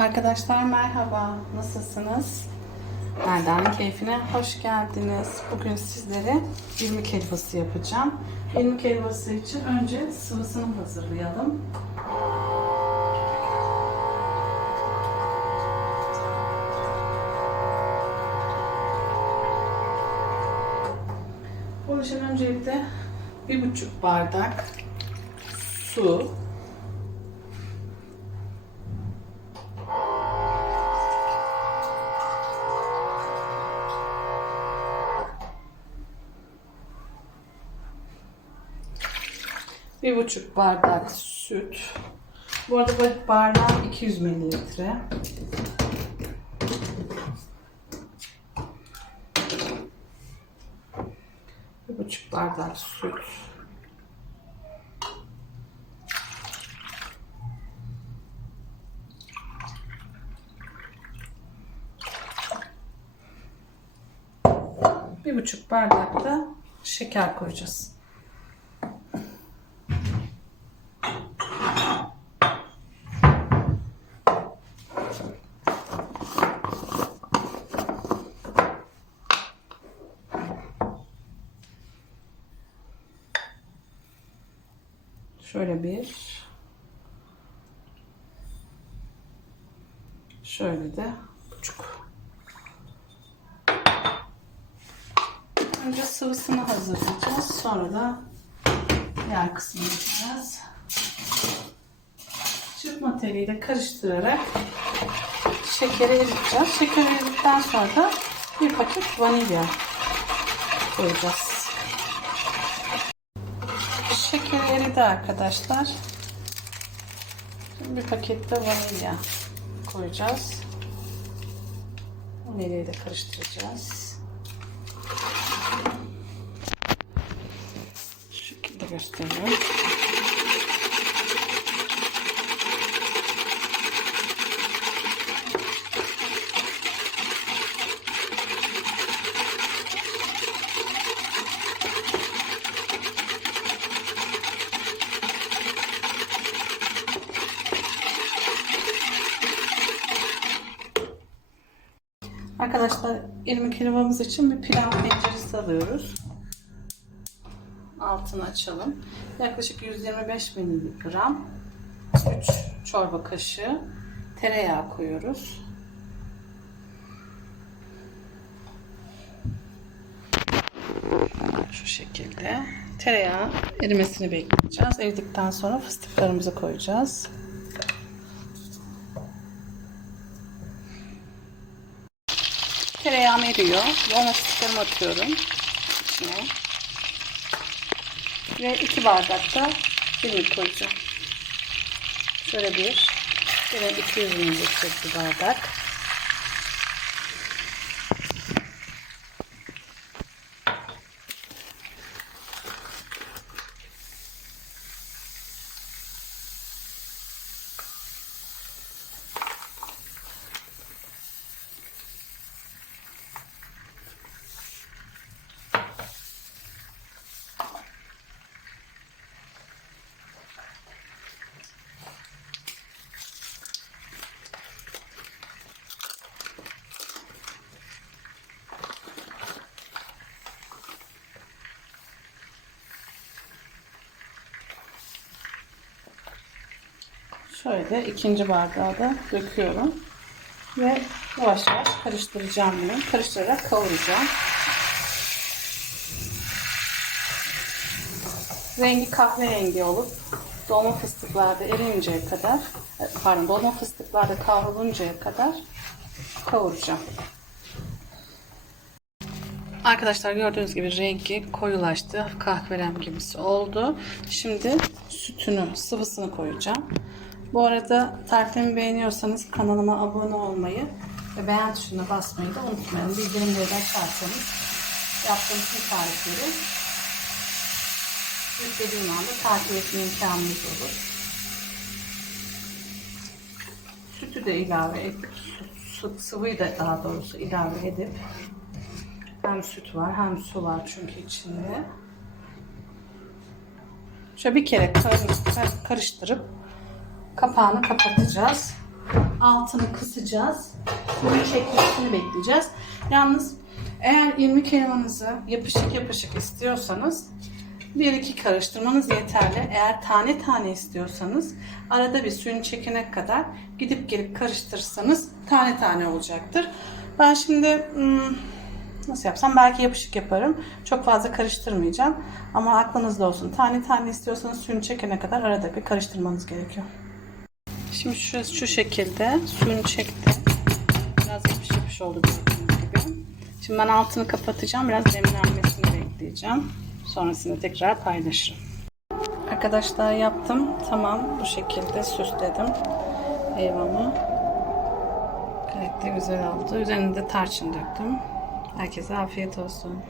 Arkadaşlar merhaba, nasılsınız? Nereden keyfine hoş geldiniz. Bugün sizlere irmik helvası yapacağım. İrmik helvası için önce sıvısını hazırlayalım. Bunun için öncelikle bir buçuk bardak su, Bir buçuk bardak süt. Bu arada bu bardak 200 mililitre. Bir buçuk bardak süt. Bir buçuk bardak da şeker koyacağız. Şöyle bir. Şöyle de buçuk. Önce sıvısını hazırlayacağız. Sonra da diğer kısmını yapacağız. Çırpma teliyle karıştırarak şekeri eriteceğiz. Şekeri erittikten sonra da bir paket vanilya koyacağız. Şeker eridi arkadaşlar. Şimdi bir pakette vanilya koyacağız. Vanilyayı da karıştıracağız. Şu şekilde gösteriyorum. Arkadaşlar irmik helvamız için bir pilav tenceresi alıyoruz. Altını açalım. Yaklaşık 125 miligram 3 çorba kaşığı tereyağı koyuyoruz. Şu şekilde. Tereyağı erimesini bekleyeceğiz. Eridikten sonra fıstıklarımızı koyacağız. Tereyağım eriyor. Dolma fıstıklarımı atıyorum içine. Ve iki bardak da irmik koyacağım. Şöyle bir. Yine 200 mililitre bir bardak. Şöyle ikinci bardağı da döküyorum. Ve yavaş yavaş karıştıracağım bunu. Karıştırarak kavuracağım. Rengi kahverengi olup dolma fıstıklarda erinceye kadar pardon dolma fıstıklarda kavruluncaya kadar kavuracağım. Arkadaşlar gördüğünüz gibi rengi koyulaştı. Kahverem gibisi oldu. Şimdi sütünü, sıvısını koyacağım. Bu arada tarifimi beğeniyorsanız kanalıma abone olmayı ve beğen tuşuna basmayı da unutmayın. Bildirimleri de açarsanız yaptığım tüm tarifleri yüklediğim anda takip etme imkanınız olur. Sütü de ilave edip, sıvıyı da daha doğrusu ilave edip hem süt var hem su var çünkü içinde. Şöyle bir kere karıştırıp kapağını kapatacağız. altını kısacağız. Suyun çekmesini bekleyeceğiz. Yalnız eğer irmik helvanızı yapışık yapışık istiyorsanız bir iki karıştırmanız yeterli. Eğer tane tane istiyorsanız arada bir suyun çekene kadar gidip gelip karıştırırsanız tane tane olacaktır. Ben şimdi hmm, nasıl yapsam belki yapışık yaparım. Çok fazla karıştırmayacağım. Ama aklınızda olsun. Tane tane istiyorsanız suyunu çekene kadar arada bir karıştırmanız gerekiyor. Şimdi şu, şu şekilde suyunu çekti. Biraz yapış yapış oldu gördüğünüz gibi. Şimdi ben altını kapatacağım. Biraz demlenmesini bekleyeceğim. Sonrasında tekrar paylaşırım. Arkadaşlar yaptım. Tamam bu şekilde süsledim. Eyvamı. Gayet de güzel oldu. Üzerine de tarçın döktüm. Herkese afiyet olsun.